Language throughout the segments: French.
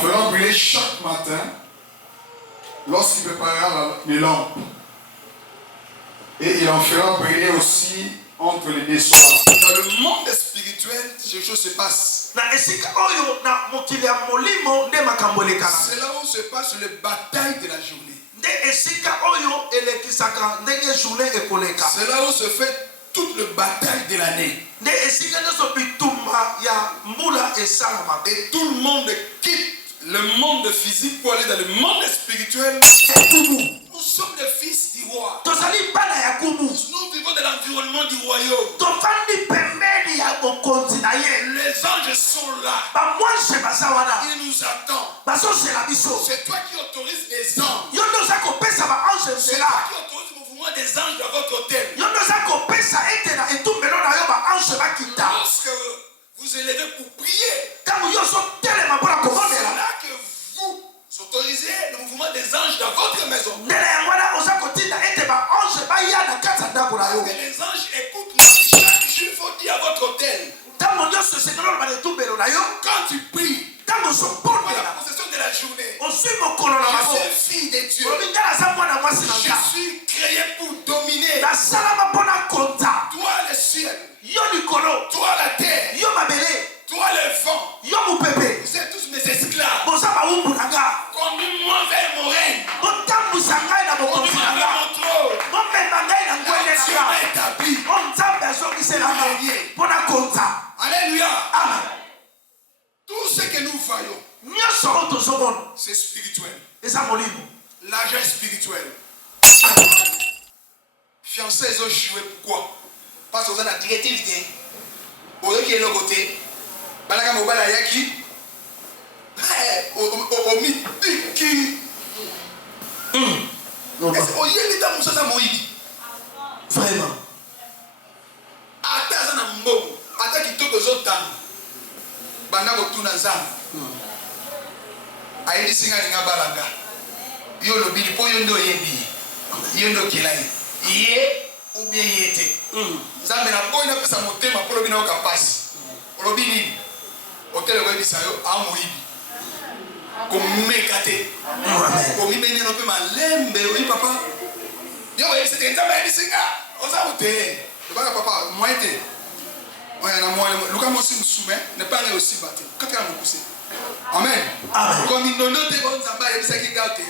feront brûler chaque matin lorsqu'il préparera les lampes. Et il en fera brûler aussi entre les deux soirs. Dans le monde spirituel, ces choses se passent. C'est là où se passe le bataille de la journée. C'est là où se fait toute le bataille de l'année. Et tout le monde quitte le monde physique pour aller dans le monde spirituel. Nous sommes les fils du roi. Nous vivons dans l'environnement du royaume. Les anges sont là. Ils nous attendent. C'est toi qui autorises les anges. C'est toi qui autorises le mouvement des anges dans votre hôtel. Lorsque vous élevez pour prier, c'est là que vous autorisez le mouvement des anges dans votre maison. Parce que les anges écoutent chaque jour, il faut dire à votre hôtel. Quand tu pries, pour la possession de la journée, je suis fille de Dieu. Je suis créé pour dominer. Toi le ciel, toi la terre, toi le vent, vous êtes tous mes esclaves. Conduis-moi vers mon règne. Conduis-moi vers mon trône. Tu m'as établi. Alléluia. Tout ce que nous voyons, c'est spirituel. L'argent est spirituel. Fiancés, ils ont joué. Pourquoi? Parce que vous avez la directive. Vous avez qui est le côté. Balaka Mobala Yaki. Au Mipiki. Vraiment. Ata kitoko zotanga banda kotuna nzambe ayebi singa ninga balanga yo lobili po yo ndo yebi yo ndo kelai ye ou bien yete nzambe na boy na pesa motema po lobina okapasi olobini hotel ko ebisa yo amoyibi komekate komibene no pe malembe oyi papa yo ba yese nzambe ayebi singa ozaute baka papa moite. Luka Mosi Musume n'est pas aussi battu. Amen. Comme il nous note, on s'en va et ça qui gâte.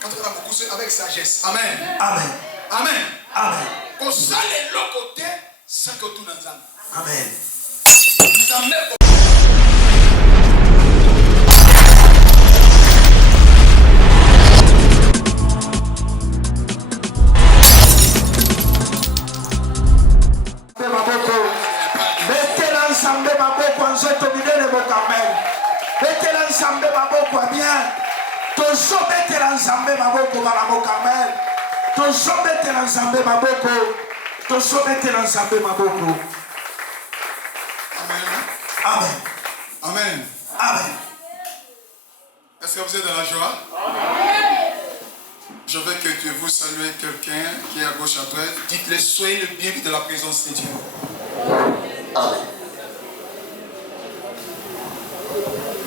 Quand on a beaucoup avec sagesse. Amen. Amen. Amen. Amen. Pour ça, les l'autre côté, ça que tout nous a. Amen. Amen. Amen. Amen. Est-ce que vous êtes dans la joie? Je veux que vous saluez quelqu'un qui est à gauche à droite. Dites-le, soyez le bienvenu de la présence de Dieu. Amen.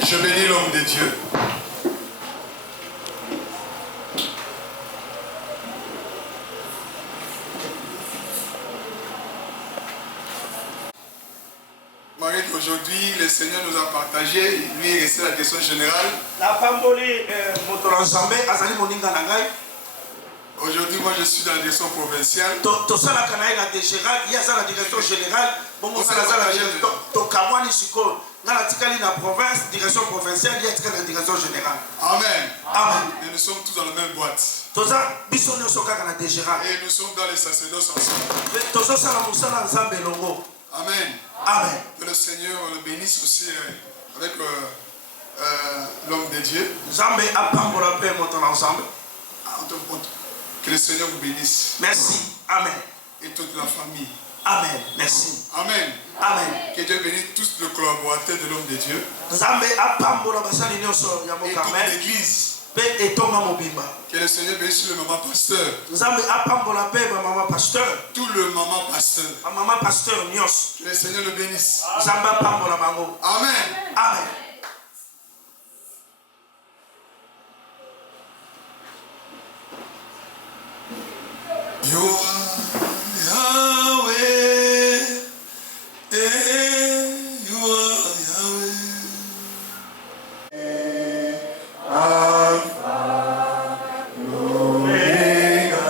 Je bénis l'homme de Dieu. Aujourd'hui, le Seigneur nous a partagé, lui, c'est la question générale. Aujourd'hui, moi, je suis dans la direction provinciale. Amen. Amen. Et nous sommes tous dans la même boîte. Et nous sommes dans les sacerdoces ensemble. Amen. Amen. Que le Seigneur le bénisse aussi avec l'homme de Dieu. Que le Seigneur vous bénisse. Merci. Amen. Et toute la famille. Amen. Merci. Amen. Amen. Que Dieu bénisse tous les collaborateurs de l'homme de Dieu. Et toute l'église. Que le Seigneur bénisse le maman pasteur. Tout le maman pasteur. Que le Seigneur le bénisse. Amen. Amen. You are Yahweh, you are Yahweh. Alpha, Omega,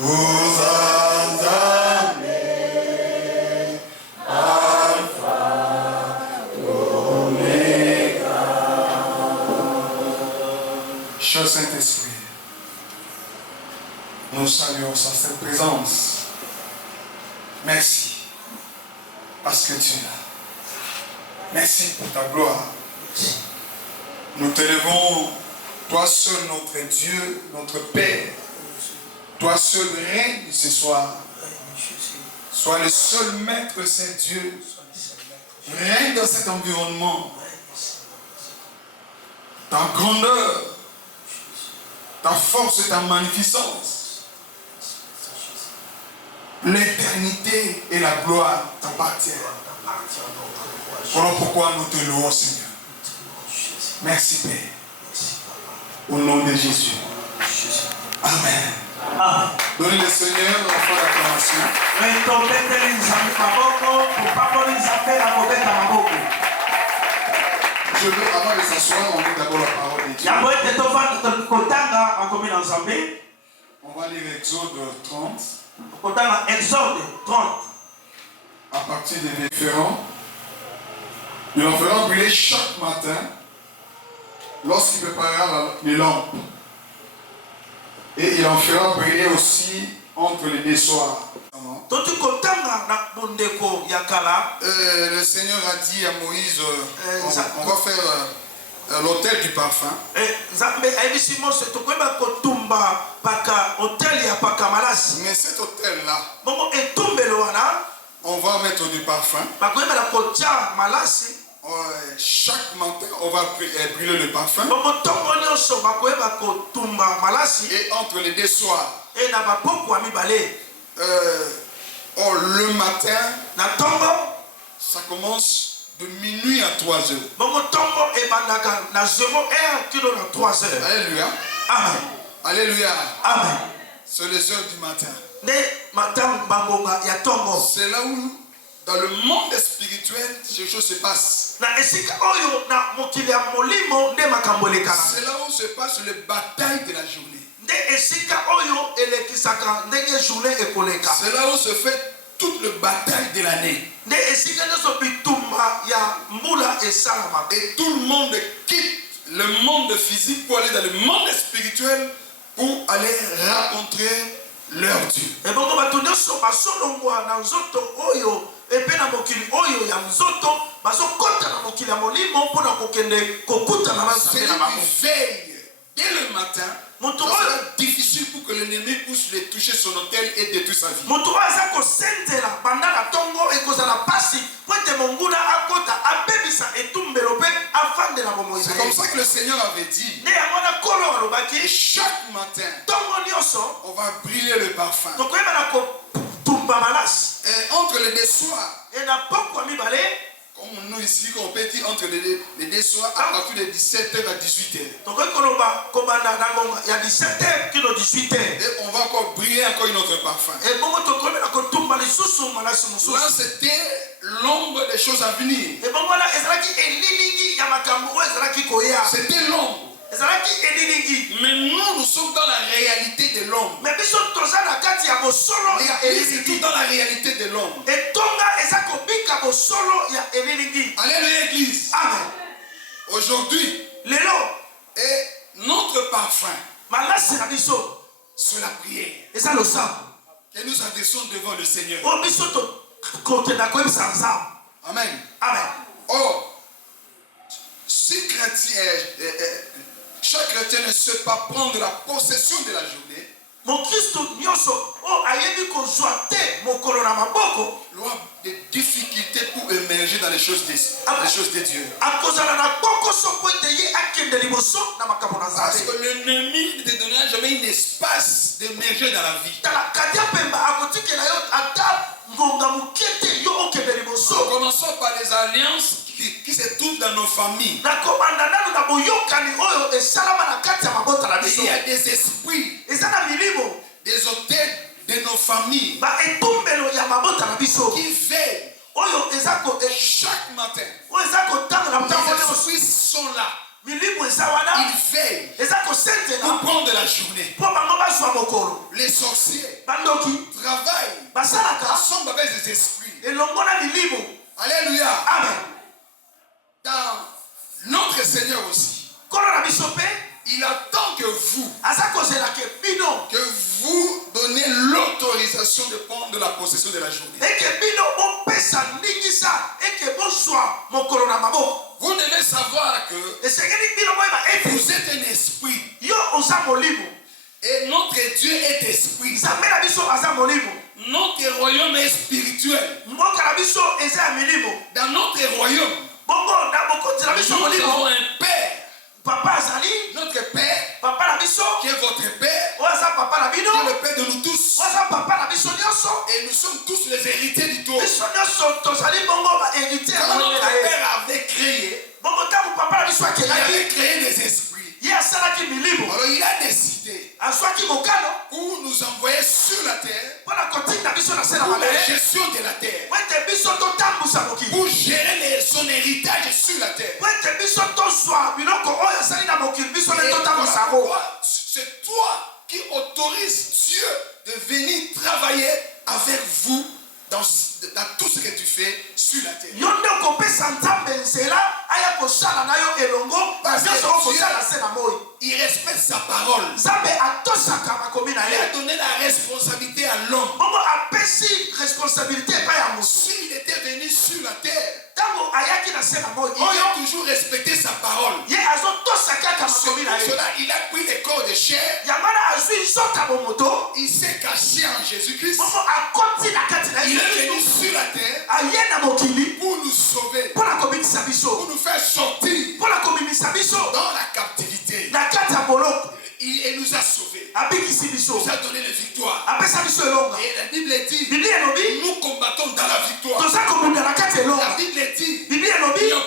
Hosanna, Alpha, Omega. Cher Saint-Esprit, nous saluons sa sainte présence. Merci parce que tu es là. Merci pour ta gloire. Nous t'élevons, toi seul notre Dieu, notre Père. Toi seul règne ce soir. Sois le seul maître, Saint-Dieu. Règne dans cet environnement. Ta grandeur, ta force et ta magnificence. L'éternité et la gloire t'appartiennent. Voilà pourquoi nous te louons, Seigneur. Merci, Père. Au nom de Jésus. Amen. Amen. Donnez le Seigneur l'enfant d'acclamation. Je veux, avant de s'asseoir, on lit d'abord la parole de Dieu. On va lire Exode 30. Exode 30. À partir des référents. Il en fera brûler chaque matin lorsqu'il préparera les lampes. Et il en fera brûler aussi entre les deux soirs. Le Seigneur a dit à Moïse, on va faire l'autel du parfum. Mais cet autel-là, on va mettre du parfum. Chaque matin, on va brûler le parfum. Et entre les deux soirs, le matin, ça commence de minuit à 3 heures. Alléluia. Amen. Alléluia. Amen. C'est les heures du matin. C'est là où, dans le monde spirituel, ces choses se passent. C'est là où se passe le bataille de la journée. C'est là où se fait toute la bataille de l'année. Et tout le monde quitte le monde physique pour aller dans le monde spirituel pour aller rencontrer leur Dieu. Celui qui veille dès le matin, ça sera difficile pour que l'ennemi puisse les toucher son autel et détruire sa vie. C'est comme ça que le Seigneur avait dit. Et chaque matin, on va brûler le parfum. Et entre les deux soirs, comme nous ici, on peut dire entre les deux soirs à partir de 17h à 18h. Et on va encore brûler encore une autre parfum. Là, c'était l'ombre des choses à venir. C'était l'ombre. Mais nous sommes dans la réalité de l'ombre. L'église est tout dans la réalité de l'ombre. Alléluia, l'église. Amen. Aujourd'hui, et notre parfum, c'est la prière que nous adressons devant le Seigneur. Amen. Amen. Or, si chrétien, chaque chrétien ne sait pas prendre la possession de la journée, il y aura des difficultés pour émerger s'immerger dans les choses de Dieu. Parce que l'ennemi ne te donnera jamais un espace d'émerger dans la vie. Commençons par les alliances qui se trouvent dans nos familles. Il y a des esprits, des hôtels de nos familles qui veillent chaque matin. Les esprits sont là. Ils veillent pour prendre la journée. Les sorciers travaillent ensemble avec les esprits. Alléluia. Amen. Dans notre Seigneur aussi, il attend que vous donnez l'autorisation de prendre la possession de la journée. Vous devez savoir que vous êtes un esprit. Et notre Dieu est esprit. Notre royaume est spirituel. Dans notre royaume, nous avons un Père. Notre Père, qui est votre Père, qui est le Père de nous tous. Et nous sommes tous les héritiers du trône. Quand notre Père avait créé, il avait créé des esprits. Alors il a décidé pour nous envoyer sur la terre, pour la gestion de la terre, pour gérer son héritage sur la terre. C'est toi qui autorise Dieu de venir travailler avec vous dans tout ce que tu fais sur la terre. Parce que Dieu, il respecte sa parole. Il a donné la responsabilité à l'homme. S'il était venu sur la terre, il a toujours respecté sa parole. C'est pour cela il a pris les corps de chair. Il s'est caché en Jésus-Christ. Il est venu sur la terre pour nous sauver, pour nous faire sortir dans la captivité. Il nous a sauvés. Il nous a donné les victoires. Et la Bible dit, nous combattons dans la victoire. La Bible dit, il n'y a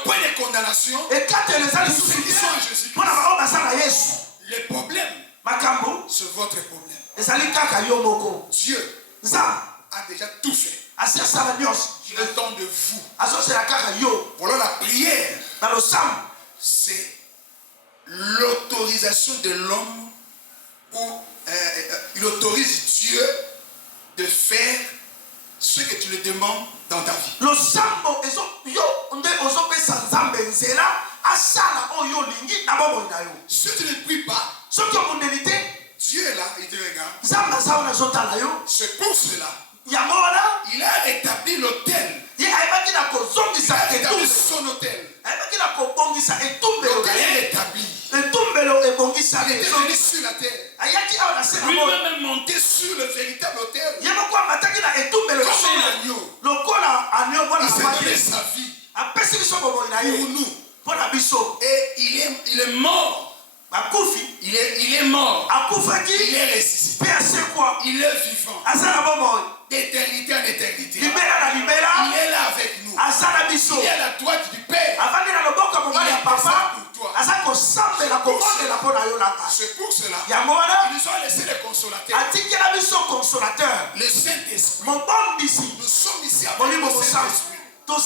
pas de condamnation pour ceux qui sont en Jésus-Christ. Le problème, c'est votre problème. Dieu a déjà tout fait. Il attend de vous. Voilà la prière. C'est l'autorisation de l'homme où il autorise Dieu de faire ce que tu lui demandes dans ta vie. Si tu ne pries pas, Dieu est là, il te regarde. C'est pour cela il a rétabli l'autel. Il a rétabli son hôtel. L'hôtel est rétabli. Il était venu sur la terre. Lui-même est monté sur le véritable hôtel. Comme un agneau. Il s'est donné sa vie pour nous. Et il est mort. Il est mort. Il est ressuscité. Il est vivant. D'éternité en éternité. Il est là avec nous. Il est à la droite du Père. Il est présent pour toi. C'est pour cela ils nous ont laissé le consolateur. Le Saint-Esprit. Nous sommes ici avec le Saint-Esprit. Le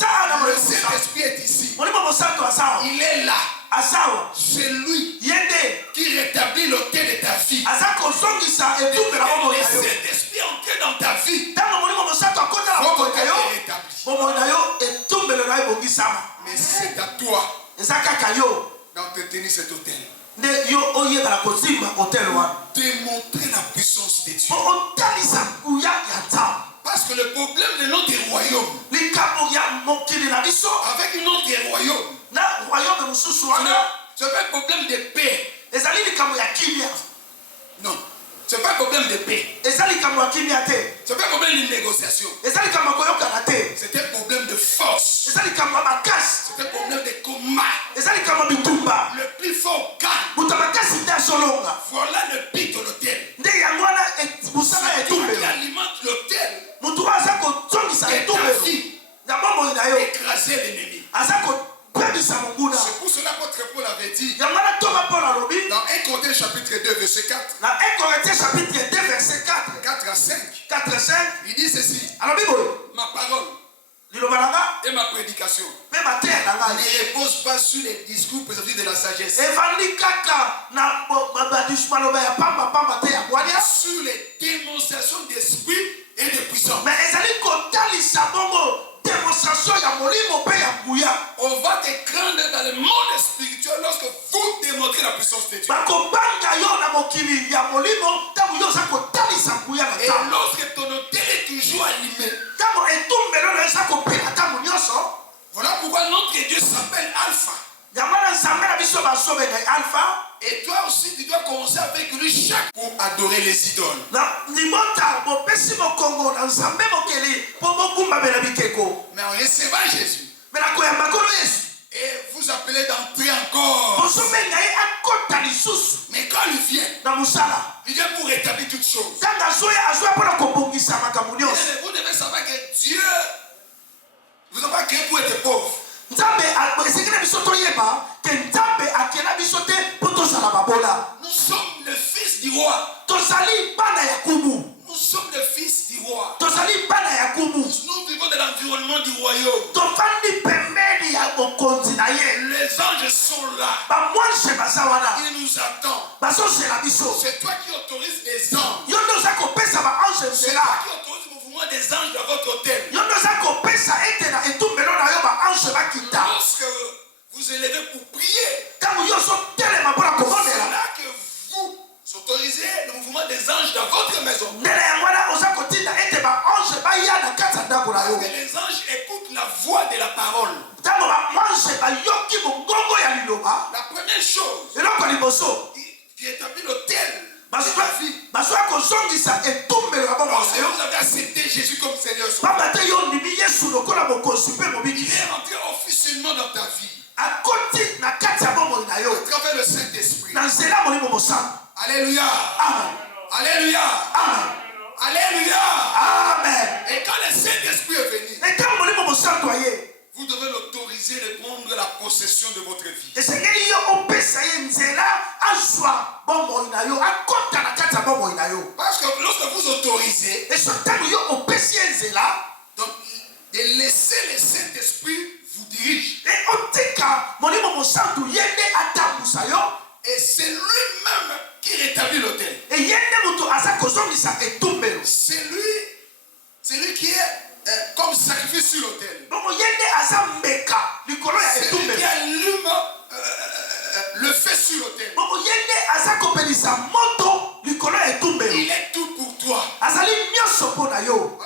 Saint-Esprit est ici. Il est là. C'est lui qui rétablit l'autel de ta vie. Le Saint-Esprit est entré dans ta vie. Votre autel est rétabli. Mais c'est à toi d'entretenir cet autel. Démontrer la puissance de Dieu. Parce que le problème de notre royaume, avec notre royaume, ce n'est pas un problème de paix. Non, ce n'est pas un problème de paix. Ce n'est pas un problème de négociation. C'est un problème de force. l'ennemi. C'est pour cela que votre Paul avait dit dans 1 Corinthiens chapitre 2 verset 4. Dans 1 Corinthiens chapitre 2 verset 4. 4 à 5. 4 à 5. Il dit ceci. Ma parole et ma prédication ne repose pas sur les discours présentés de la sagesse. Sur les démonstrations d'esprit et de puissance. On va te craindre dans le monde spirituel lorsque vous démontrez la puissance de Dieu. Et lorsque ton hôtel est toujours allumé. Voilà pourquoi notre Dieu s'appelle Alpha. Et toi aussi, tu dois commencer avec lui chaque pour adorer les idoles. Mais en recevant Jésus, et vous appelez d'entrer encore. Mais quand il vient pour rétablir toutes choses. Vous devez savoir que Dieu vous n'a pas créé pour être pauvre. Nous sommes le fils du roi. Nous sommes le fils du roi. Nous vivons dans l'environnement du royaume. Les anges sont là. Ils nous attendent. C'est toi qui autorises les anges. C'est toi qui autorises le mouvement des anges dans votre hôtel. Lorsque vous élevez pour prier, c'est là que vous autorisez le mouvement des anges dans votre maison. Et les anges écoutent la voix de la parole. La première chose qui établit l'autel de ta vie, lorsque vous avez accepté Jésus comme Seigneur, il est rentré officiellement dans ta vie à travers le Saint-Esprit. Alléluia. Amen. Alléluia. Amen. Alléluia. Amen. Et quand le Saint-Esprit est venu, vous devez l'autoriser de prendre la possession de votre vie. Parce que lorsque vous autorisez, donc, de laisser le Saint-Esprit vous dirige. Et c'est lui-même qui rétablit l'autel. C'est lui qui est comme sacrifice sur l'autel. C'est lui qui allume le feu sur l'autel. Il est tout pour toi. Alors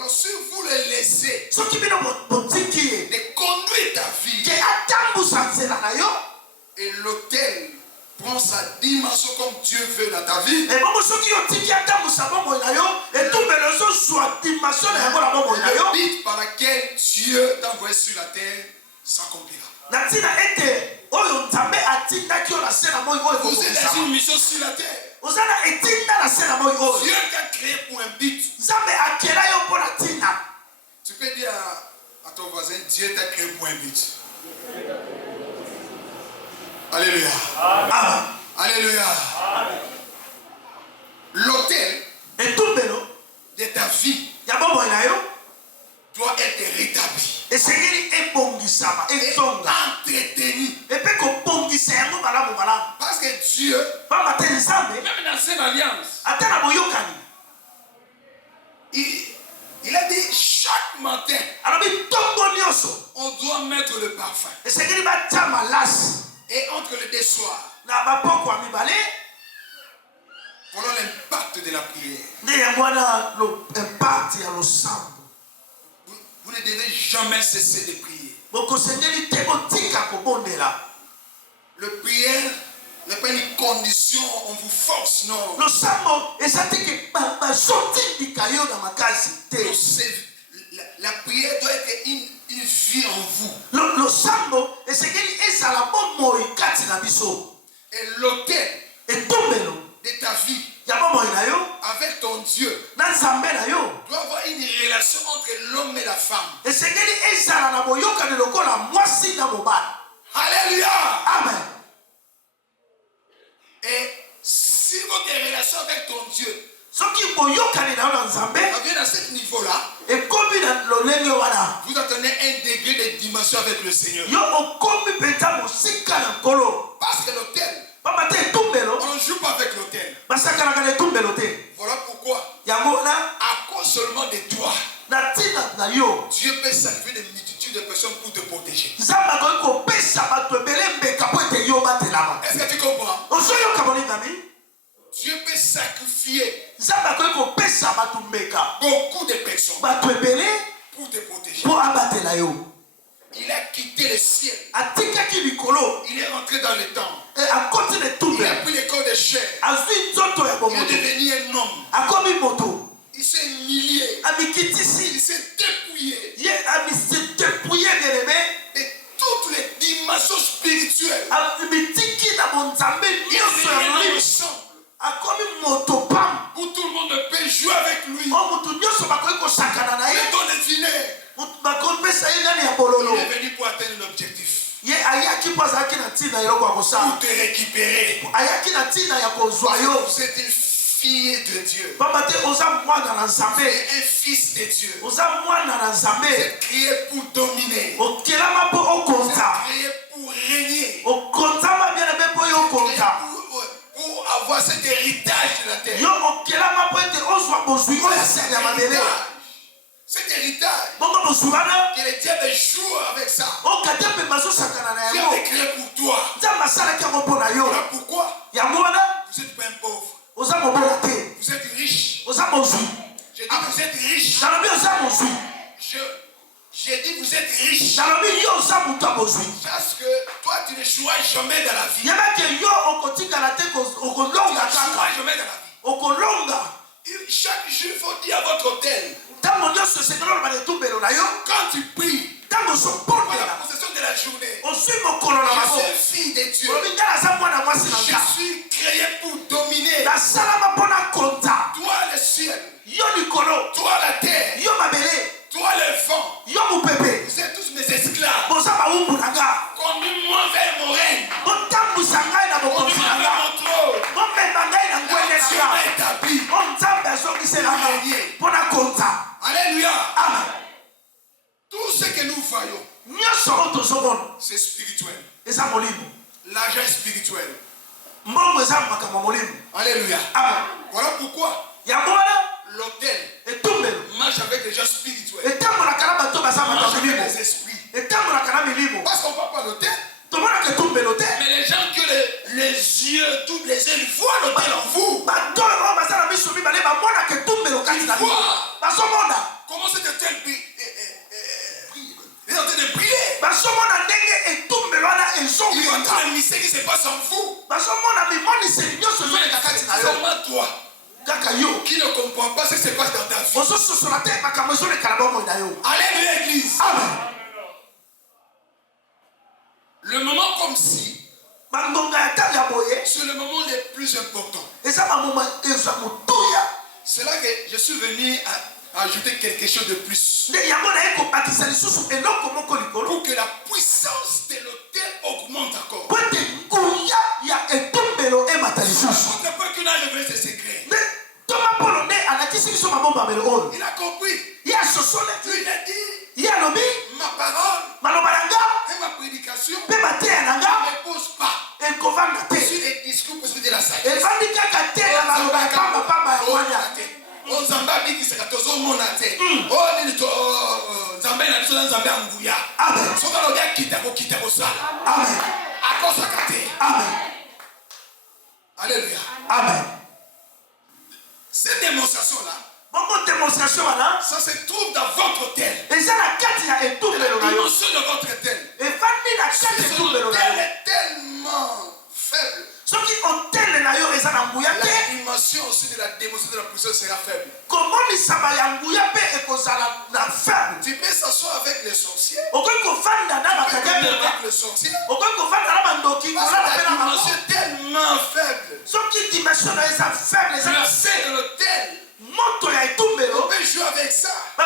si vous le laissez, de conduire ta vie, et l'autel prend sa dimension comme Dieu veut dans ta vie, le but par laquelle Dieu t'a envoyé sur la terre s'accomplira. Vous êtes dans une mission sur la terre. Dieu t'a créé pour un but. Tu peux dire à ton voisin, Dieu t'a créé pour un but. Alléluia. Amen. Alléluia. Amen. L'autel de ta vie doit être rétabli et entretenu. Parce que Dieu, même dans cette alliance, il a dit chaque matin, on doit mettre le parfum. Et entre les deux soirs, voilà l'impact de la prière. Vous ne devez jamais cesser de prier. Le prière n'est pas une condition, on vous force, non. La prière doit être une vie en vous. Et l'autel de ta vie a avec ton Dieu, na nzambe na yo doit avoir une relation entre l'homme et la femme. esengeli ezala na boyokani lokola mwasi na mobali. Alléluia. Amen. Et si votre relation avec ton Dieu soki boyokani na yo na nzambe vient à ce niveau-là, ekomi na lolenge wana vous attendez un degré de dimension avec le Seigneur. yo okomi mpenza mosika na nkolo. Parce que l'autel, pamba te etumbelo on ne joue pas avec l'autel. basakanaka na etumbelo te. Voilà pourquoi, yango wana à cause seulement de toi, na ntina na yo Dieu peut sacrifier des multitudes de personnes pour te protéger. nzambe akoki kopesa bato ebele mbeka po ete yo batelama. Est-ce que tu comprends? ozoyoka molingami. Dieu peut sacrifier nzambe akoki kopesa bato mbeka beaucoup de personnes bato ebele pour te protéger. mpo abatela yo. Il a quitté le ciel. atikaki likolo Il est rentré dans le temps. akoti na Il a etumbelo pris le corps de chair. azwi nzoto ya Il est bomoto devenu un homme. akomi moto Il s'est humilié. amikitisi Il s'est dépouillé ye amisedepouye bielebe de toutes les dimensions spirituelles. amitiki na bonzambe Il est nyonso ya devenu un homme molimo simple akomi moto pam où tout le monde peut jouer avec lui. o moto nyonso bakoki kosakana na ye Le don de dîner. bakopesa ye nani ya Il bololo est venu pour atteindre l'objectif. ye ayaki mpo azalaki na ntina eloko ya Pour kosala te récupérer. ayaki na ntina ya kozwa yo Vous êtes une fille de Dieu. pamba te oza mwana na nzambe Et un fils de Dieu. oza mwana na Vous nzambe êtes créé pour dominer. okelama mpo Vous okonza êtes créé pour régner. okonzama bien ebe mpo yo okonza Pour avoir cet héritage de la terre. yo okelama mpo ete ozwa bozwi oyo esene ya mabele Cet héritage, bongo bozwi wana que le diable joue avec ça. okate mpe bazosakana na Dieu yango est créé pour toi. nzambe asalaki yango mpo na yo Voilà pourquoi yango wana vous êtes pas un pauvre. oza mobola te Vous êtes riche. oza mozwi Je dis que vous êtes riche. nalobi oza mozwi J'ai dit que vous êtes riche. nalobi yo oza moto ya bozwi Parce que toi, tu ne choisis jamais dans la vie. yebaki yo okotikala te Tu okolonga ne kaka choisis jamais dans la vie. okolonga Chaque jour, il faut dire à votre hôtel. ntango nyonso esengeli oloba na etumbelo na yo Quand tu pries ntango pour la ozobondela possession de la journée, ozwi mokolo na je bango suis une fille de Dieu. olobi ngai naza mwana mwasi na Je nga suis créé pour dominer. nasalama mpo na konza Toi, le ciel. yo likolo Toi, la terre. yo mabele Toi, le vent. yo mopepe Vous êtes tous mes esclaves. boza bawumbu na nga Conduis-moi vers mon règne. botambusa ngai na bokonzi Conduis-moi na vers nga mon trône. bomema ngai na ngwende Dieu na m'a nga établi. o nzambe azongiselanga mpo na konza. Alléluia. Amen. Tout ce que nous voyons, nyonso oyo tozomona c'est spirituel. eza molimo L'argent est spirituel. mbongo eza makambo ya molimo. Alléluia. Amen. Voilà pourquoi yango wana l'autel etumbelo marche avec les gens spirituels. etambolaka na bato baza bato Marche ya avec milimo les esprits. etambolaka na milimo Parce qu'on ne parle pas l'autel. tomonaka etumbelo te Mais les gens que les yeux, tous les yeux, ils voient l'autel en vous. bato oyo baza na miso mibale bamonaka etumbelo kati na bino bazomona Comment cet autel brille? Il est en train de briller. bazomona ndenge etumbelo wana Il est en ezonginga train de mystère qui se passe en vous. bazomona mimoniseli nyonso ezoleka kati na C'est yo seulement toi kaka yo qui ne comprends pas ce qui se passe dans ta vie. ozososola te makambo ezoleka na bomoi na yo. Alléluia, l'église. Amen. Le moment comme si, bangonga ya ntango ya boye c'est le moment le plus important. eza bamoma eza motuya C'est là que je suis venu à ajouter quelque chose de plus. nde yango naye kobakisa lisusu eloko moko likolo Pour que la puissance de l'autel augmente encore. po ete nguya ya etumbelo emata lisusu. Pourquoi pas qu'il a révélé ce secret? nde toma polo nde alakisi biso mabombamelo oyo Il a compris. ye asosolaki Il a dit, ye alobi ma parole maloba na nga et ma prédication mpe mateya na nga ne repose pas ekovanda te sur les discours possibles de la sagesse. evandi kaka te na maloba ya pambapamba ya mwanya. nzambe abikisaka tozomona te oyo nini nzambe na biso na nzambe ya nguya Amen. soki alobi akita kokita kosala Amen. akosaka te. Amen. Alléluia. Amen. Cette démonstration là, bongo démonstration wana ça se trouve dans votre hôtel. eza na kati ya La etumbelo na yo dimension de votre hôtel. efandi na kati ya Son etumbelo na hôtel yo est tellement faible. soki hotele na yo eza na nguya La te dimension aussi de la démonstration de la puissance sera faible. komonisama ya nguya mpe ekozala na faible. Tu peux s'asseoir avec les sorciers. okoki kovanda na Tu peux bakaka dormir pema avec les sorciers. okoki kovanda na bandoki Parce kolala que mpe la na bango dimension est tellement faible. soki dimension na yo eza faible eza na Le se fait de l'hôtel avec ça. On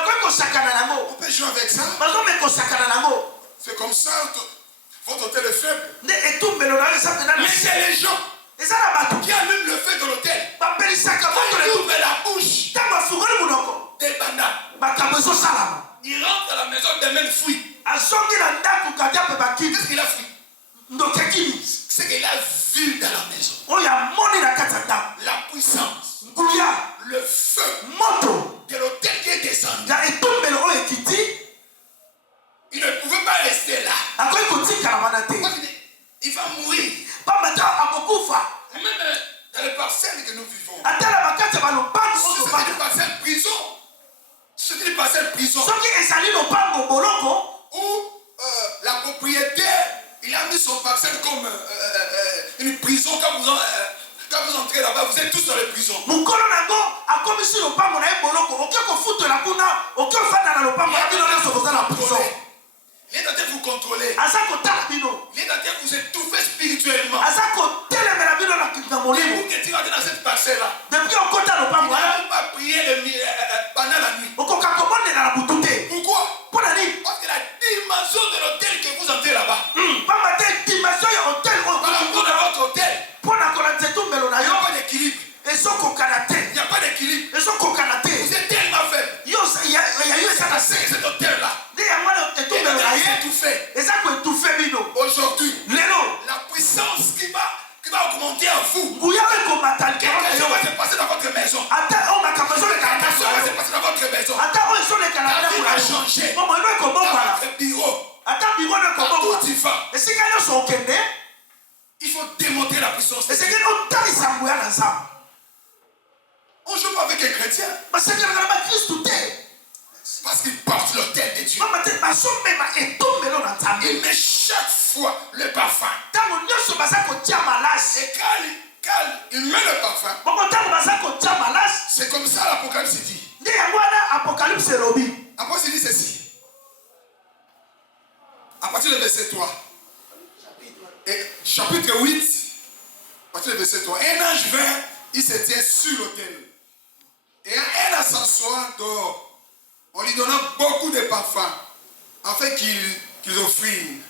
peut jouer avec ça. C'est comme ça, votre hôtel est faible. Mais c'est les gens qui allument le feu de l'hôtel. Quand ils ouvrent la bouche, des bananes. Il rentre à la maison des mêmes fruits. Qu'est-ce qu'il a fui? C'est qu'il a vu dans la maison. La puissance. Le feu de l'hôtel qui est descendu. Il ne pouvait pas rester là. Il va mourir. Et même dans les parcelles que nous vivons. C'est une parcelle prison. C'est une parcelle prison. Où la propriétaire, il a mis son parcelle comme une prison. Quand vous entrez là-bas, vous êtes tous dans les prisons. Il est en train de vous contrôler. Il est en train de vous étouffer spirituellement. Vous qui êtes dans cette parcelle-là, il n'a pas prié pendant la nuit. Pourquoi? Parce que la dimension de l'hôtel que vous entrez là-bas, par rapport à votre hôtel, il n'y a pas d'équilibre. Il n'y a pas d'équilibre. Vous êtes tellement faible. Cet hôtel-là, aujourd'hui, la puissance qui va augmenter en vous. Quelque chose va se passer dans votre maison. Quelque chose va se passer dans votre maison. La vie va changer. Dans votre bureau. Partout où tu vas. Il faut démontrer la puissance. On ne joue pas avec les chrétiens. Parce qu'ils portent l'autel de Dieu. Il met chaque fois le parfum. Et quand il met le parfum, c'est comme ça l'Apocalypse dit. L'Apocalypse dit ceci. À partir du verset 3. Et chapitre 8. À partir du verset 3. Un ange vint, il se tient sur l'autel. Et elle s'assoit dehors. On lui donna beaucoup de parfums afin qu'il offrit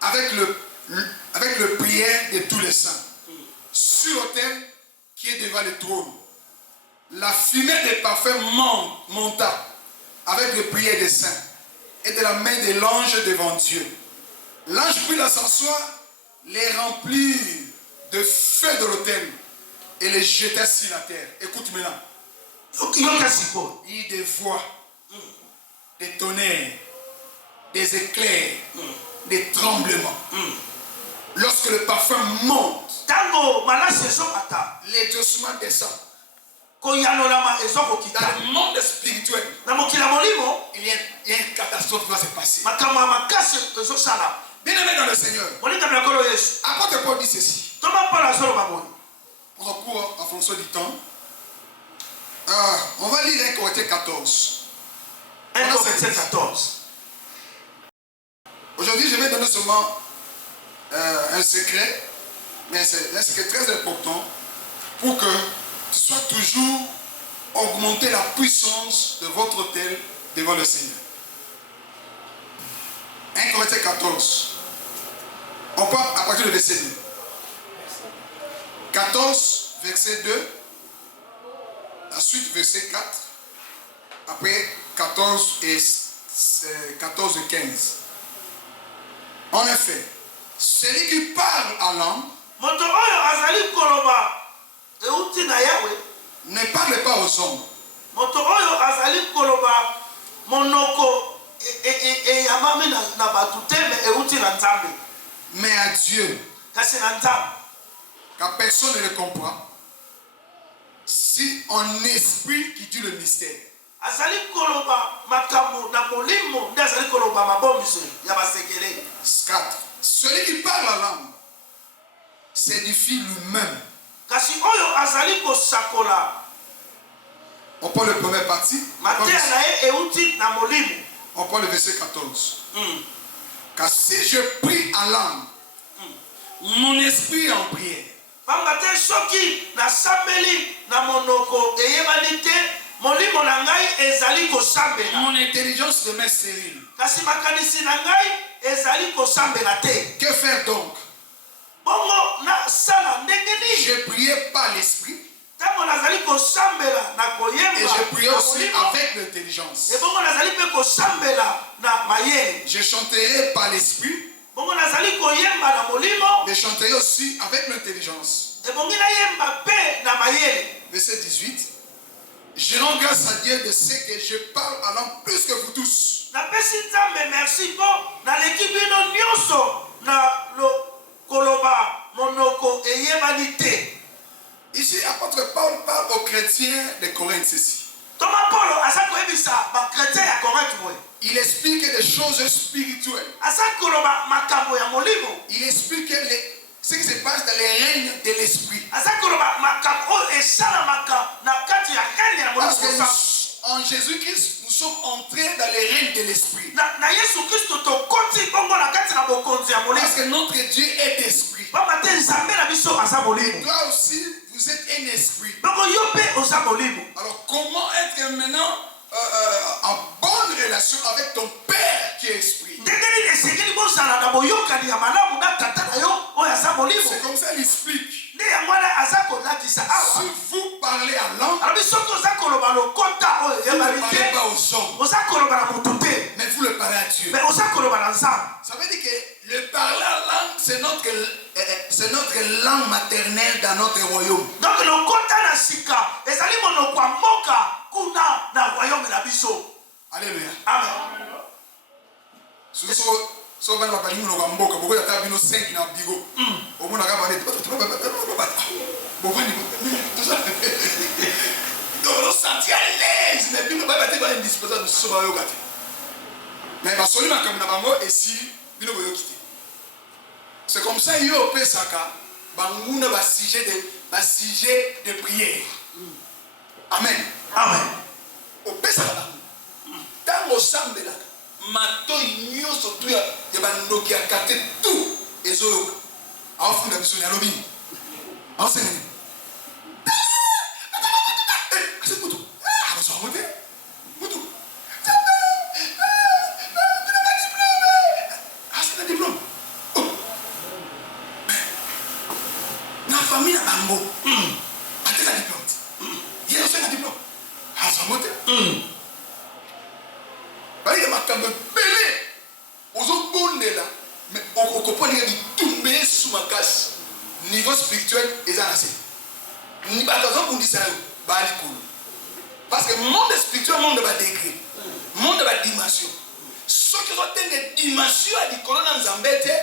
avec le prière de tous les saints. Sur l'autel qui est devant le trône. La fumée des parfums monta avec le prière des saints et de la main de l'ange devant Dieu. L'ange prit l'ascensoir, les remplit de feu de l'autel et les jeta sur la terre. Écoute maintenant. Il des voix, des tonnerres, des éclairs, des tremblements. Lorsque le parfum monte, les ossements descendent. Dans le monde spirituel, il y a une catastrophe qui va se passer. Bien aimé dans le Seigneur, apôtre Paul dit ceci. On recourt en fonction du temps. On va lire 1 Corinthiens 14. 1 Corinthiens 14. Aujourd'hui, je vais donner seulement un secret, mais c'est un secret très important pour que tu sois toujours augmenter la puissance de votre autel devant le Seigneur. 1 Corinthiens 14. On part à partir du verset 2. 14, verset 2. Ensuite, verset 4. Après, 14 et 15. En effet, celui qui parle à langue ne parle pas aux hommes. Mais à Dieu. Car personne ne le comprend. Si un esprit qui dit le mystère. Celui qui parle la langue s'édifie lui-même. On prend le premier partie. On prend le verset 14. Car si je prie en langue, mon esprit est en prière. molimo na ngai ezali kosambela. Mon intelligence demeure stérile. Kasi makanisi na ngai ezali kosambela te. Que faire donc? Bongo na sala ndenge nini? Je priais par l'esprit. Tango nazali kosambela na koyemba. Et je priais aussi avec l'intelligence. Et bongo nazali pe kosambela na mayele. Je chanterai par l'esprit. Bongo nazali koyemba na molimo. Mais je chanterai aussi avec l'intelligence. Et bongo na yemba pe na mayele. Verset 18. Je rends grâce à Dieu de ce que je parle en langue plus que vous tous. Na pesi Nzambe merci po na leki bino nyonso na lo koloba monoko eyebani te. Ici, apôtre Paul parle aux chrétiens de Corinthe ceci. Thomas Paul asa koyebisa ba chrétien ya Corinthe boye. Il explique des choses spirituelles. Asa koloba makambo ya molimo. Il explique ce qui se passe dans les règnes de l'esprit. Asa koloba makambo esalamaka na kati ya règne ya molimo. Parce que en Jésus-Christ, nous sommes entrés dans les règnes de l'esprit. Na Yesu Kristo to koti bongo na kati na bokonzi ya molimo. Parce que notre Dieu est esprit. Baba te Nzambe na biso asa molimo. Toi aussi, vous êtes un esprit. Bongo yo pe osa molimo. Alors comment être maintenant en bonne relation avec ton Père qui est esprit? C'est comme ça il explique. Si vous parlez en langue, vous ne parlez pas aux hommes, mais vous le parlez à Dieu. Ça veut dire que le parler en langue, c'est notre langue maternelle dans notre royaume. Donc le kota na sika ezali monoko ya mboka kuna na royaume na biso. Alléluia. Amen. So va pas nous na mboka boko ya bino 5 na bigo. Omona ka ba ne. Dans sentir à l'aise, mais bino ba te ba indisposable de so ba yo gati. Mais ba soli makambo na bango et si bino boyo kité. C'est comme ça yo pesaka banguna ba sujet de prière. Amen. Amen. Au pesaka tango sambela mato nyoso tu ya bandoki ya kate tout ezoyoka afunda biso ya lobi enseigne c'est mutu ça monte mutu c'est le diplôme na famille na bango ateka diplôme il y a un diplôme ça monte il makambo belé ozobondela mais okoponi bitumbe sous makasi niveau spirituel ezanase ni batazo bundisa yo bali kulu parce que monde spirituel monde ba degré monde ba dimension ce qui sont des dimensions à dikolo na nzambete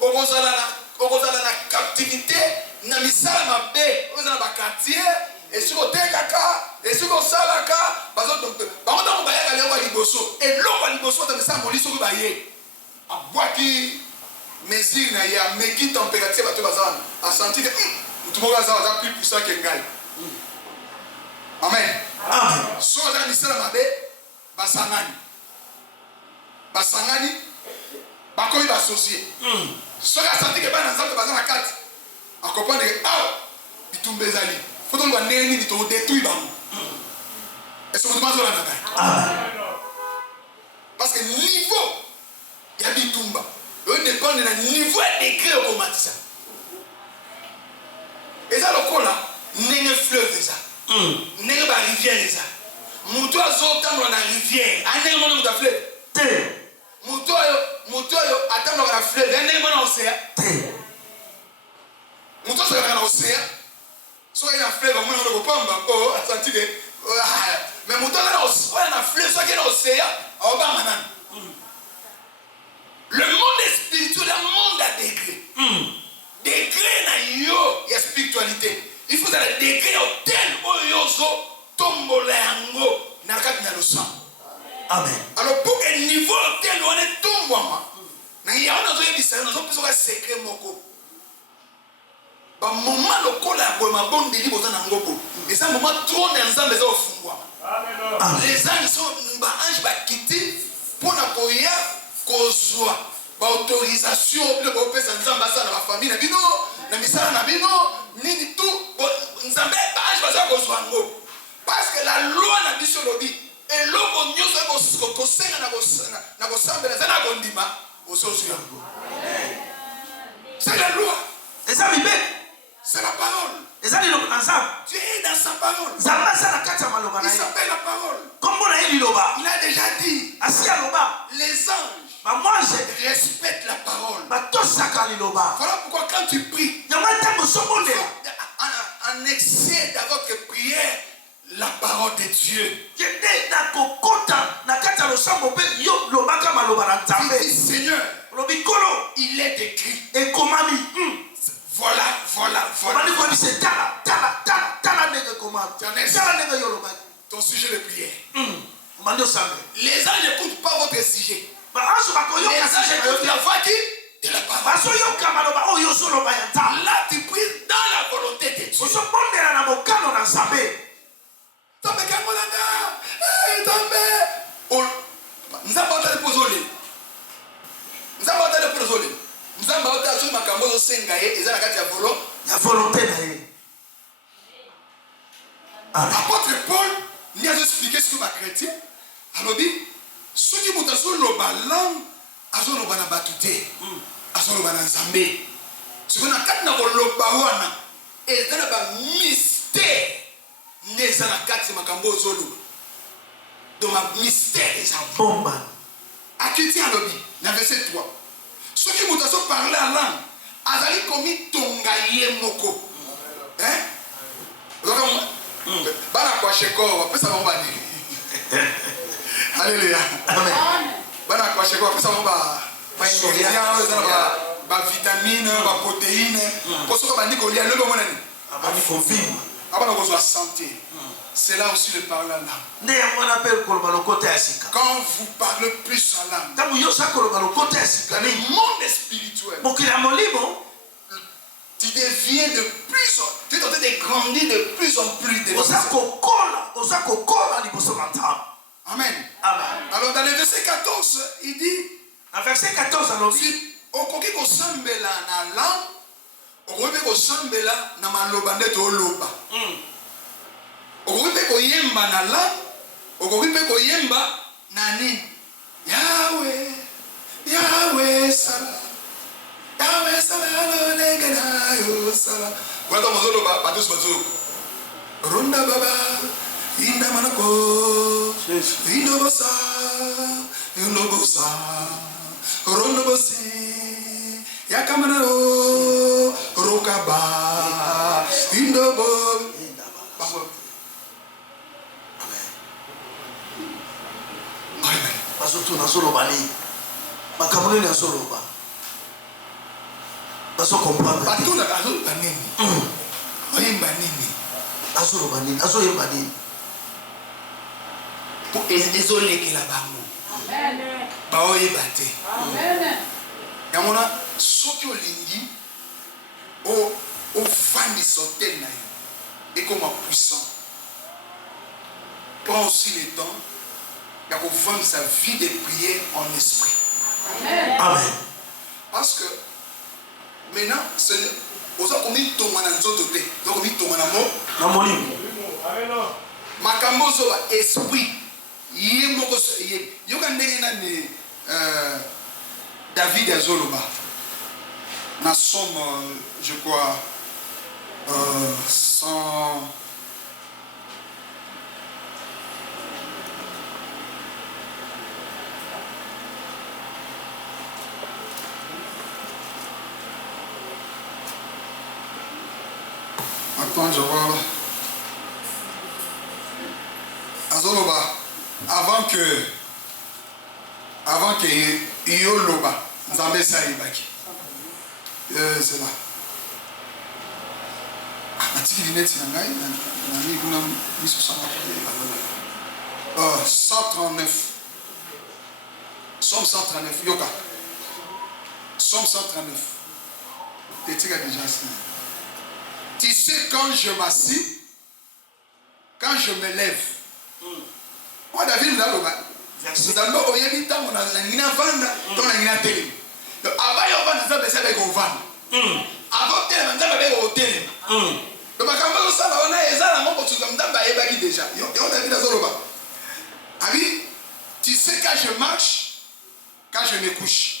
okozala na captivité na misala mabe ozala ba quartier et sur le kaka et sur le salaka bazo donc bango donc ba ya le liboso et l'eau liboso dans ça moliso ko ba ye abwaki mesure na ya meki température bato bazana a sentir que tout le monde a plus puissant que ngai. Amen. Amen. So za misala mabe basangani bakoyi basocier so ka sentir que ba na nzambe bazana kati a comprendre que bitumbe ezali faut donc neni ni to détruire bango. Est-ce que vous demandez la parce que niveau il y a bitumba il dépend de niveau et degré au comment ça et ça le cola n'est fleuve ça n'est pas rivière ça muto azotambo na rivière ane mo na fleuve te muto yo atambo na fleuve ane mo na océan te muto so na océan so il a fleuve mo na ko pamba ko senti de mais muto na fleuve so qui na océan au ba manan. Le monde spirituel, le monde à degré. Degré na yo, il y a spiritualité. Il faut aller degré au tel où yozo tombe yango na kati na le sang. Amen. Alors pour que niveau tel on est tombe na ya on a dit ça, on a besoin de secret moko. Ba moment lokola bo ma bonde li boza na ngoko. Et ça moment trop na nzambe za ofungwa. Amen. Les anges sont ba ange ba kiti pour na koya kozwa ba autorisation de bopesa nzamba sana ba famille na bino na misala na bino nini tout nzambe ba ange baza kozwa ngo parce que la loi na biso lobi eloko nyonso kosenga na kosambela za na kondima ososo yango. C'est la loi. Et ça Bible. C'est la parole. Et ça Dieu est dans sa parole. Il s'appelle la parole. Il a déjà dit. Les anges respectent la parole. Voilà pourquoi quand tu pries, en excès dans votre prière, la parole de Dieu. Il dit Seigneur, il est écrit. Voilà. Ton sujet de prière. Les anges n'écoutent pas votre sujet. Les anges écoutent la voix de la parole. Là, tu pries dans la volonté de Dieu. Apôtre Paul lui a expliqué ce que ma chrétien alors dit ceux qui montent sur le ballon azo no bana batute azo no bana nzambe ce qu'on a quatre na le bawana et dans le mystère les ana quatre makambo zolo donc ma mystère des bomba akiti alobi na verset 3 ceux qui montent sur parler en langue azali komi tonga yemoko hein bana kwa sheko pesa mamba ni alléluia amen bana kwa sheko pesa mamba ba ingrédients ba vitamines ba protéines pour ce que bandi ko lia lelo mona ni abani ko vivre abana ko santé c'est là aussi le parler en langue quand vous parlez plus en langue le monde spirituel tu deviens de plus en plus, tu es en train de grandir de plus en plus. Amen. Alors dans le verset 14, il dit, dans verset 14, alors si okoki kosambela na langue, okoki kosambela na maloba nde to loba. Okoki koyemba na langue, okoki koyemba na nini? Yahweh, Yahweh sala. Yahweh sala negena yo sala. Voilà dans mon ba patus bazo. Ronda baba inda manako. Indo bosa. Ronda bosi. Yakamana o rokaba. Indo bo. Amen. Parce que tout na solo bani. Makamune na solo ba. Aso comprendre. Bato na azo banini. Oye banini. Aso banini. Aso banini. Pour désolé que la bango. Amen. Ba oye baté. Amen. Yamona soki olingi o vandi sauter na yo. Et comme puissant. Prends aussi le temps de vendre sa vie de prière en esprit. Amen. Amen. Parce que maintenant, c'est aux gens qui ont mis dans nzoto te, donc mis tomana mo, na molimo. Makambo zoba esprit, yemoko yem. Yoka ndenge na ni David azoloba. Na somme, je crois 100. Attends, je vois. Azoloba, avant que Yoloba, Nzambe Saïbaki. C'est là. Natiki lineti na ngai na mi kuna miso sama. 139. Somme 139 yoka. Somme 139. Tetika déjà ça. Tu sais, quand je m'assis, quand je me lève, moi, David, nous allons d'abord, on y a dit, on a une vente, on a une télé. Donc, avant, on va nous appeler avec un vent. Avant, on va avec un hôtel. Donc, quand on a ça, on a un pour tout le monde, déjà. On a vu dans le Ami, tu sais quand je marche, quand je me couche.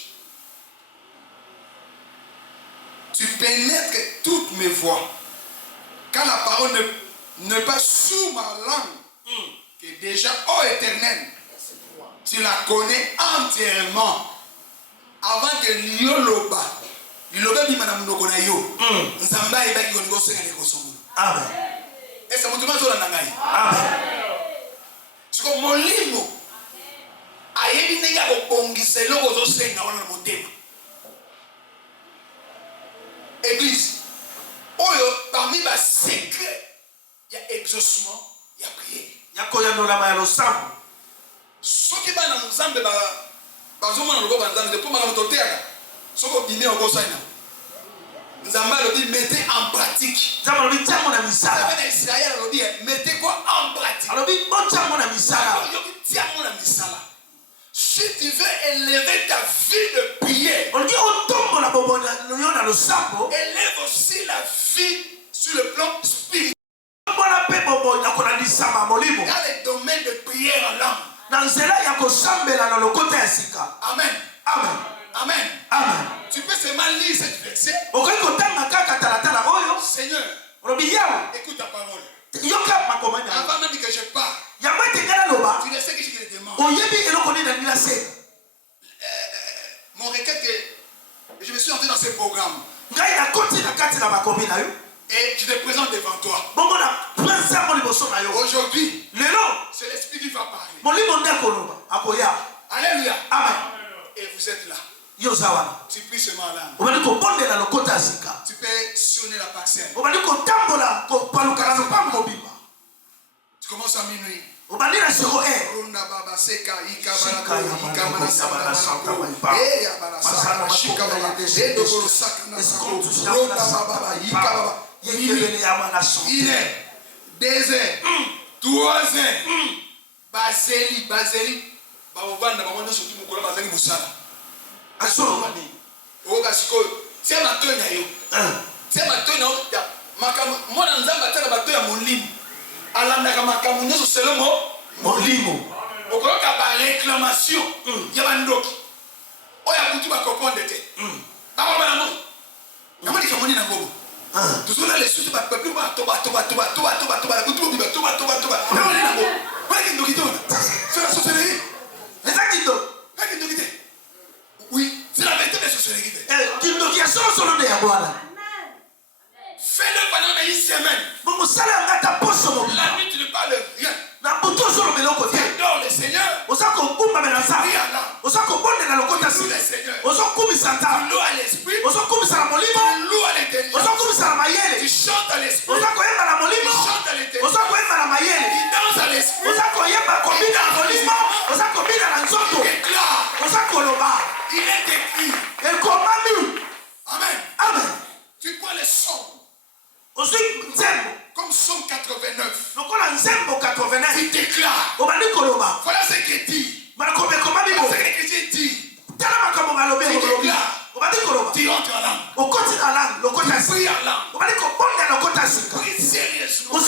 Tu pénètres toutes mes voies. Quand la parole ne passe sous ma langue, que déjà, ô Éternel, tu la connais entièrement. Avant que Lioloba, Lioloba dit Madame Nokonayo, Nzamba et Baki Gongo Senga Nekosongo. Amen. Et ça montre sur la nangaï. Amen. C'est comme mon limo. Ayebi nega bongise logo zo senga wana motema. Église. Oyo parmi les secrets, il y a exaucement, il y a prière. Il y a quoi dans la main au sang? Ce qui va dans nous embêter, par exemple, nous allons dans le pour madame Totéaka. Ce qu'on dit au conseil. Nous allons dire mettez en pratique. Nous allons dire tiens mon ami ça. Israël allons dire mettez quoi en pratique. Alors dit bon tiens mon ami ça. Tiens mon ami ça. Si tu veux élever ta vie de prière, on dit on tombe la bobo dans le sapo. Élève aussi la vie sur le plan spirituel. Dans les domaines de prière en langue. Amen. Amen. Amen. Amen. Tu peux seulement lire cette verset. Seigneur, écoute ta parole. Avant même que je parle, tu le sais que je te demande. Mon requête, je me suis entré dans ce programme. Et je te présente devant toi. Aujourd'hui, c'est l'Esprit qui va parler. Alléluia. Amen. Et vous êtes là. Tu pries seulement là. Tu peux sonner la paxelle. Tu commences à minuit. Il est 2 heures, 3 heures. Baseli. C'est ma tonne. C'est ma tonne. Moi, dans la bataille, alandaka makambo nyonso selon molimo okoyoka baréclamation ya bandoki oyo akuti bakopronde te bakoba nango yango likamoni na ngobo tozona lesusu bapeuple nango wana kindoki te wana c'est la sorcellerie kindoki te oui c'est la vérité de sorcellerie kindoki ya solosolo nde yango wana. Fais-le pendant une semaine. La nuit, tu ne parles rien. Adore le Seigneur. Prie à l'âme. Loue le Seigneur. Tu loues à l'esprit. Tu loues à l'éternel. Tu chantes à l'esprit. Tu chantes à l'éternel. Tu danses à l'esprit. Il est écrit. Amen. Amen. Tu prends les sons. Comme Somme 89. Il déclare. Voilà ce qu'il dit. Voilà ce que l'Écriture dit. Tu déclares. Tu rentres en langue. Tu pries en langue. Prie sérieusement.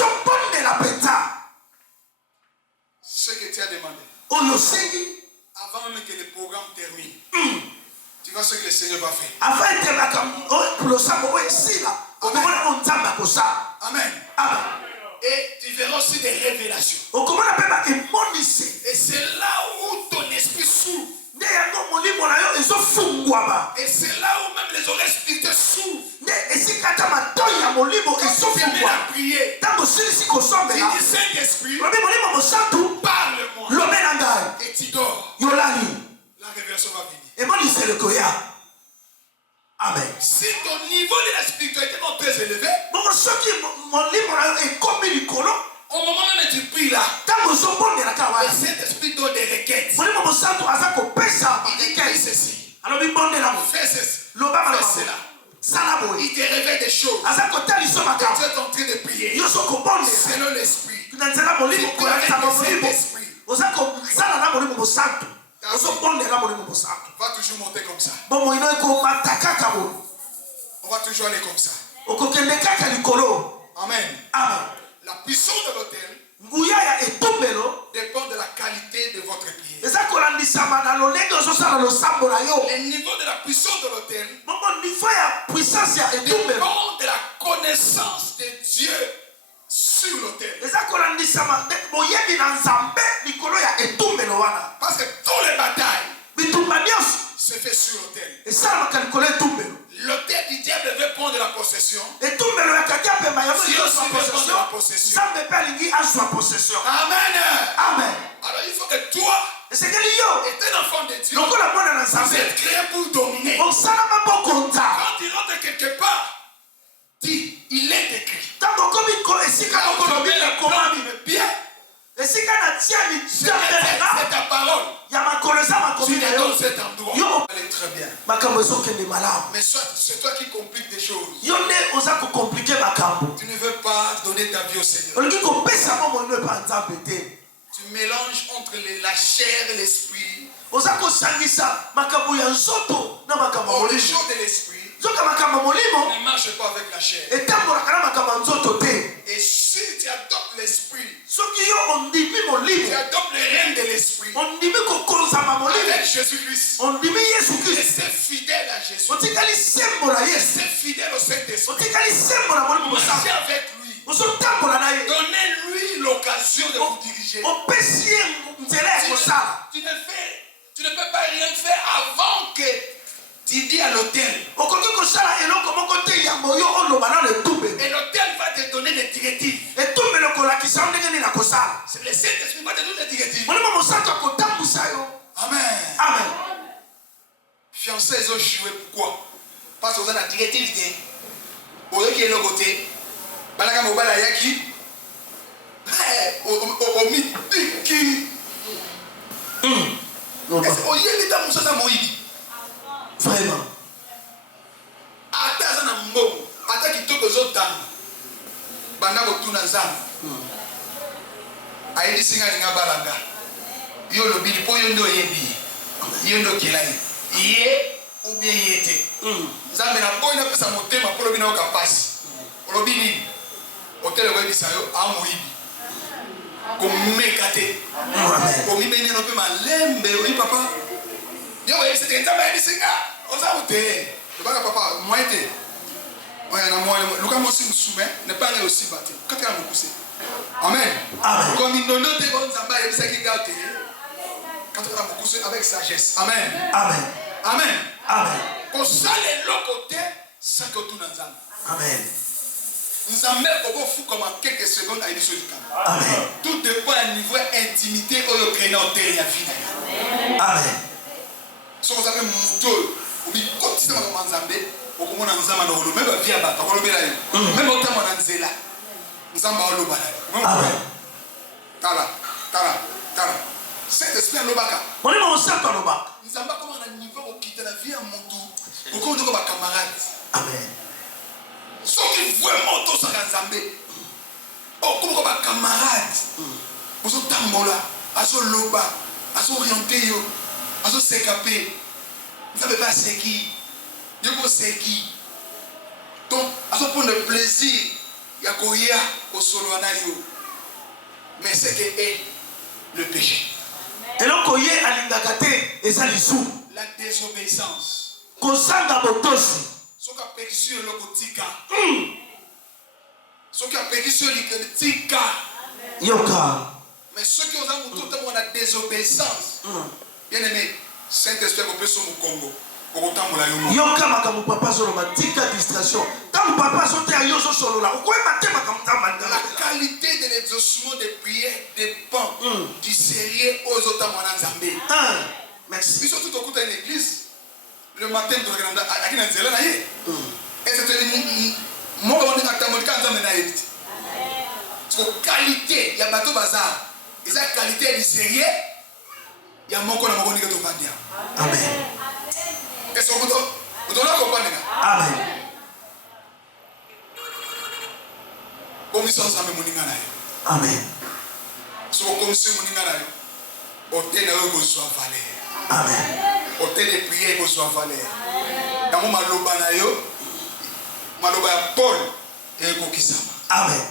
Ce que tu as demandé. Avant même que le programme termine. Tu vois ce que le Seigneur va faire. Amen. Amen. Et tu verras aussi des révélations. Et c'est là où ton esprit s'ouvre. Et c'est là où même les oreilles spirituelles s'ouvrent. Quand tu viens à prier, tu dis Saint-Esprit, parle-moi. Et tu dors. La révélation va venir. Amen. Si ton niveau de la spiritualité est très élevé, au moment même où tu pries là, le Saint-Esprit donne des requêtes. Il dit fais ceci. Fais ceci. Fais cela. Il te révèle des choses. Et tu es en train de prier. Selon l'esprit. Tu pries avec le Saint-Esprit. Va toujours monter comme ça. On va toujours aller comme ça. Amen. Amen. La puissance de l'autel dépend de la qualité de votre prière. Le niveau de la puissance de l'autel dépend dépend de la connaissance de Dieu sur l'autel. Parce que toutes les batailles se fait sur l'autel. L'autel du diable veut prendre la possession. Dieu veut prendre la possession. Amen. Amen. Alors il faut que toi, étant enfant de Dieu, vous êtes créé pour dominer. Quand il rentre quelque part, dit, il est écrit. Quand on met la parole bien, c'est ta parole. Tu es dans cet endroit. Elle est très bien. Mais soit c'est toi qui compliques des choses. Tu ne veux pas donner ta vie au Seigneur. Tu mélanges entre la chair et l'esprit. Au les choses de l'esprit ne marche pas avec la chair. Et si tu adoptes l'esprit, tu adoptes le règne de l'esprit avec Jésus-Christ, restez fidèle à Jésus, restez fidèle au Saint-Esprit, marchez avec lui, donnez-lui l'occasion de vous diriger. Tu ne peux pas rien faire avant que tu dis à l'autel. Et l'autel va te donner des directives. C'est le Saint-Esprit qui va te donner des directives. Amen. Amen. Fiancés, ils ont joué. Pourquoi? Parce qu'on a la directive. Pour eux qui est de l'autre côté, Balaka Mobala Yaki, Omiki. Vraiment. Amen. Amen. Comme il donne des bonnes avec sagesse. Amen. Amen. Amen. Amen. Comme ça, les côté, ça que tout dans Amen. Nous en mettons au fou comme en quelques secondes à une Amen. Tout dépend à niveau intimité au créneau de la vie. Amen. Si vous avez mon moto, vous dites continuez à m'enzamber, au comment on enzambe dans le même vie à battre, on le met là. Même au temps on enzela, nous en bas au balai. Amen. Tala. Cet esprit à l'obaka. On est mon sac à l'obaka. Nous en bas comment on a niveau au quitter la vie à mon tour, au comment on dit comme camarade. Amen. Ceux qui voient mon tour sur l'enzambe, au comment comme camarade. Vous êtes tambola, à ce loba, à ce orienté yo. Azo s'écaper, vous ne savez pas c'est qui, Dieu c'est qui. Donc, azo prendre le plaisir, il y a Koya au Solwanayo, mais c'est que est le péché. Et donc Koya alingakate et ça l'issou. La désobéissance. Kosanga botosi. Ce qui a péché sur le tika. Ce qui a péché sur le tika. Yoka. Mais ceux qui ont tout la désobéissance. Bien aimé, Saint-Esprit a compris sur mon Congo. Yoka makamu papa solo matika distraction. Tam papa sote ayoso solo la. Okoye matema kamta. La qualité de l'exaucement des prières dépend du sérieux aux autres Zambé. Merci. Ils sont tout au coup d'une église. Le matin, tu regardes à qui n'en là. Et c'était moi quand on dit que tu as dit parce que qualité, il y a bateau bazar. Et sa qualité du sérieux. Il y a mon collègue qui est au Bandia. Amen. Est-ce que vous doit comprendre? Amen. Comme ils sont ensemble, mon ingana. Amen. So comme si mon ingana, hôtel n'a pas besoin de valeur. Amen. Hôtel de prière besoin de valeur. Dans mon maloba na yo, maloba Paul et kokisama. Amen.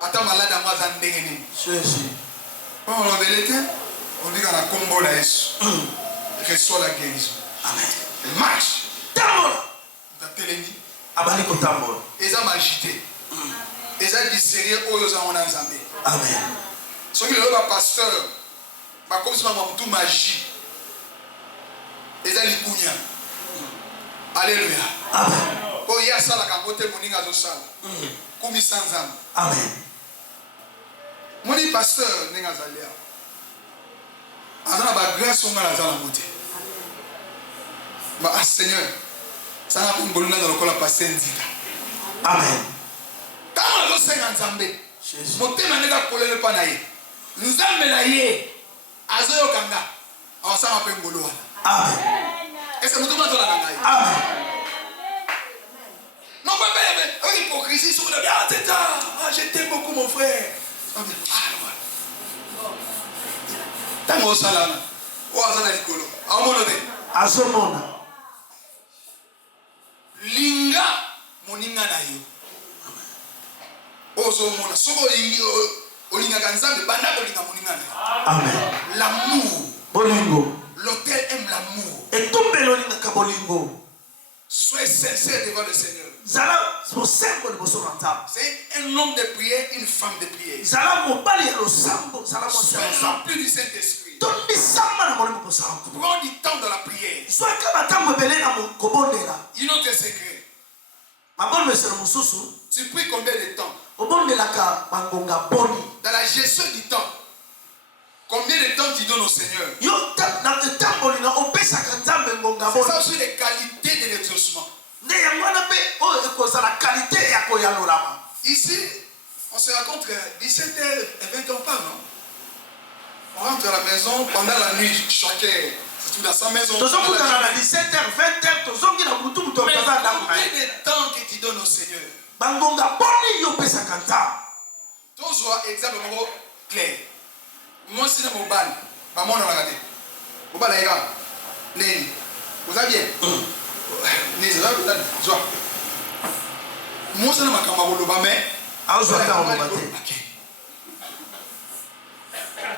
Attends, malade à moi, ça ne dégaine. Jésus. On va on dit qu'on a combo là, reçoit la guérison. Amen. Marche. Tambola. Dans télémi. Abali ko tambola. Ils ont agité. Ils ont discerné où ils ont ensemble. Amen. Ce qui est le pasteur, comme si on tout magie. Ils ont l'ikunya. Alléluia. Amen. Oh, il y a ça là quand côté moninga zo sala. Comme sans âme. Amen. Mon pasteur ninga zalia. Azana ba grâce on a la monté. Bah Seigneur, ça n'a pas ngoluna dans le col passer nzika. Amen. Tant lo senga nzambe. Jésus. Motema nega kolele pa na ye. Nzambe na ye. Azoyo kanga. Awasa ma pe ngolo wana. Amen. Et c'est motema to la kanga ye. Amen. Non pas mais hypocrisie sur le bien tata. Ah je t'aime beaucoup mon frère. Tango salana. O azana likolo. Amono de. Azomona. Linga moninga na yo. Ozo mona soko olinga kanzambe banda olinga moninga na yo. Amen. L'amour. Bolingo. L'autel aime l'amour. Et tout beloninga ka bolingo. Soyez sincère devant le Seigneur. Zala so sembo de boso ranta. C'est un homme de prière, une femme de prière. Zala mo bali lo sambo, zala mo Soyez remplis du Saint-Esprit. Tondi samba na molimo ko sambo. Prends du temps dans la prière. Soa kama tambo belé na mo kobondela. Une autre secret. Mabon mesero mususu. Tu pries combien de temps? Obondelaka bangonga boni. Dans la gestion du temps. Combien de temps tu donnes au Seigneur? Yo na tambo na opesa kanzambe ngonga C'est boni. ça aussi les qualités de l'exaucement. Ne yangwana pe o ekoza la qualité ya koyalolama. Ici, on se rencontre 17h et 20h on part, non? On rentre à la maison pendant la nuit, chacun, c'est tout dans sa maison. Tozo kutana na 17h 20h tozongi na mutu mutu Mais toza na combien de temps que tu donnes au Seigneur? bangonga boni yo pesa kanta. Toujours exemple clair. Moi c'est dans mon bal, maman on a regardé. Mon bal là, Néni, vous avez bien? Néni, là, joie. Moi c'est dans ma camarade là, mais. Ah vous avez un matin. Ok.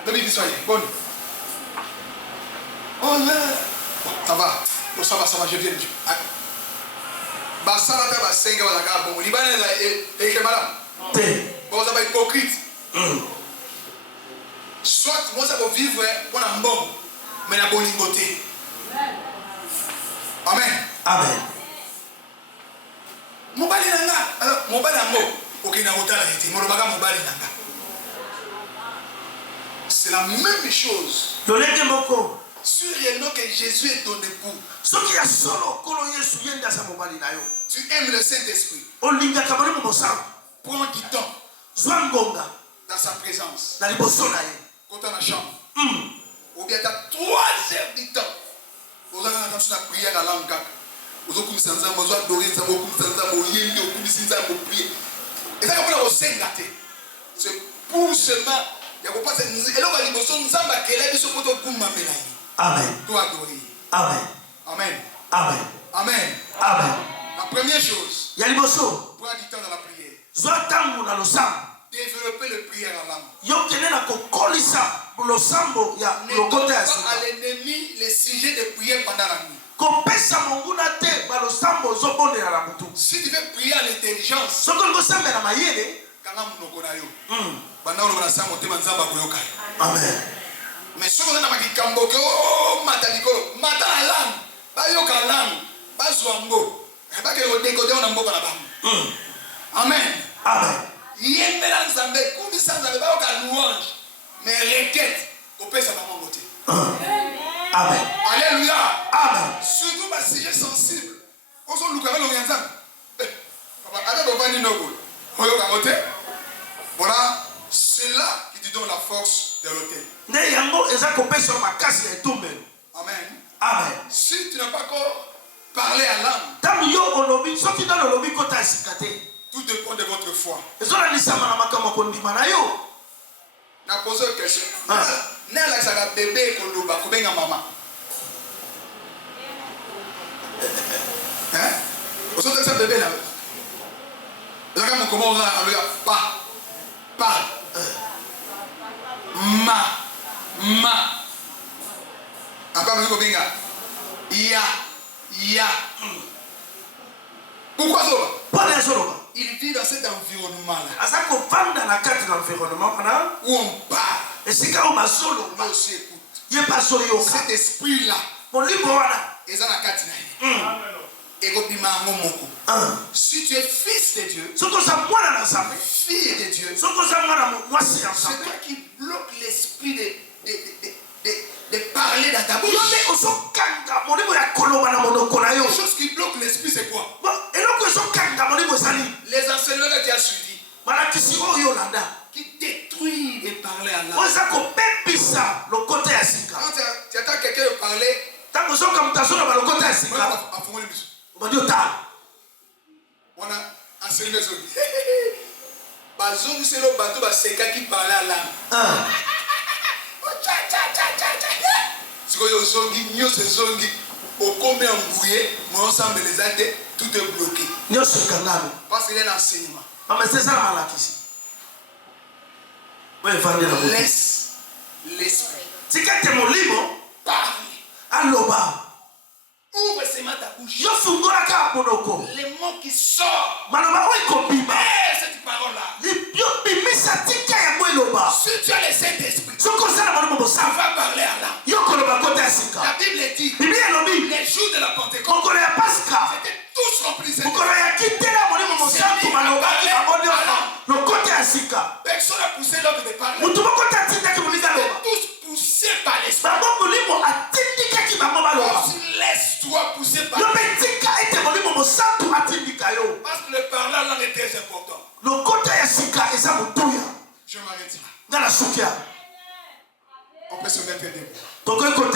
David soyez bon. Oh là, ça va. Oh, ça va, je viens. Bah ça là, bah 5 ans la gare, bon, Libanais là, et que madame. Bon, ça va être hypocrite. Soit moi ça va vivre pour un bon, mais la bonne beauté. Amen. Amen. Mon bali nanga, alors mon bali nango, okina hotala eti, mon baga mon bali nanga. C'est la même chose. Lolenge moko. Sur réellement que Jésus est ton époux. Soki ya solo kolo Yesu yenda sa mobali na yo. Tu aimes le Saint-Esprit. Olinga kabali mo mosam. Prends du temps Zwangonga dans sa présence. na liboso na ye. Quand tu es dans la chambre. Ou bien tu as 3 heures du temps. Vous avez attention à la prière à langue. Vous avez comme ça, vous avez adoré ça, vous avez comme ça, vous avez prié, vous avez prié. Et ça, vous avez gâté. C'est pour seulement. Il n'y a pas de. Et là, vous avez dit, vous avez dit, vous avez dit, Amen. toi adorer. Amen. Amen. Amen. Amen. Amen. La première chose, Ya liboso. prends du temps dans la prière. Zwa tangu na losambo. Développer le prière en langue. Yo kene na kokolisa losambo ya Ne donne lokota ya pas sika. à l'ennemi les sujets de prière pendant la nuit. Kopesa monguna te ba losambo zobondela na mutu. Si tu veux prier à l'intelligence, Soko ngosamba na mayele. kanga munoko na yo. Banda oloba na sango tema nzamba koyoka. Amen. Mais soko na makikambo ke oh mata likolo, mata la langue. Ba yoka langue, ba zwango. Ba ke odekode na mboka na bango. Amen. Amen. Yembela nzambe kumisa nzambe ba yoka louange. Mais requête opesa ba mongote. Amen. Alléluia. Amen. Surtout ma sujet sensible. Oso luka lo nyanzam. Papa, ada bobani nogo. Oyoka mote. Voilà, c'est là qui te donne la force de l'autel. Ne yango eza kopesa makasi ya etumbelo. Amen. Amen. Si tu n'as pas encore parlé à l'âme, Tangu yo olobi soki na lolobi kota ya sika te. tout dépend de votre foi. Ezolandisama na makambo kondima na yo. Na pose une question. N'a la saka bébé koloba kobenga mama. Hein? Vous êtes ça bébé là. Là quand comment on a pas. Parle. Ma. Apa mwenye kobenga? Ya. Pourquoi Zoba? Pourquoi Zoba? Il vit dans cet environnement-là. Asa ko vanda na kati na environnement kana où on parle. Et c'est quand on m'a solo. Moi aussi écoute. Yé pas solo yo. Cet esprit-là. Mon livre wana. Eza na kati na ye. Ekobima ngomoko. Si tu es fils de Dieu, fille de Dieu, c'est toi qui bloque l'esprit de parler dans ta bouche. Les choses qui bloquent l'esprit, c'est quoi? Les enseignements que tu as suivis, qui détruisent et parler à l'âme. Quand tu attends quelqu'un de parler, on a enseigné les autres. Bazou, c'est le bateau, c'est quelqu'un qui parlait à l'âme. Si vous avez zongi, nous sommes zongi. Au combien embrouillé, mais ensemble les aides, tout est bloqué. Parce qu'il y a un enseignement. Laisse l'esprit parler. Ouvre seulement ta bouche. Les mots qui sortent. Cette parole-là. Si tu as le Saint-Esprit, ça va parler à l'âme. La Bible dit, les jours de la Pentecôte, c'était tous remplis. Personne n'a poussé l'homme de parler. Tous poussés par l'esprit. Laisse-toi pousser par l'esprit. Parce que le parler à l'âme est très important. Je m'arrête là. On peut se mettre debout.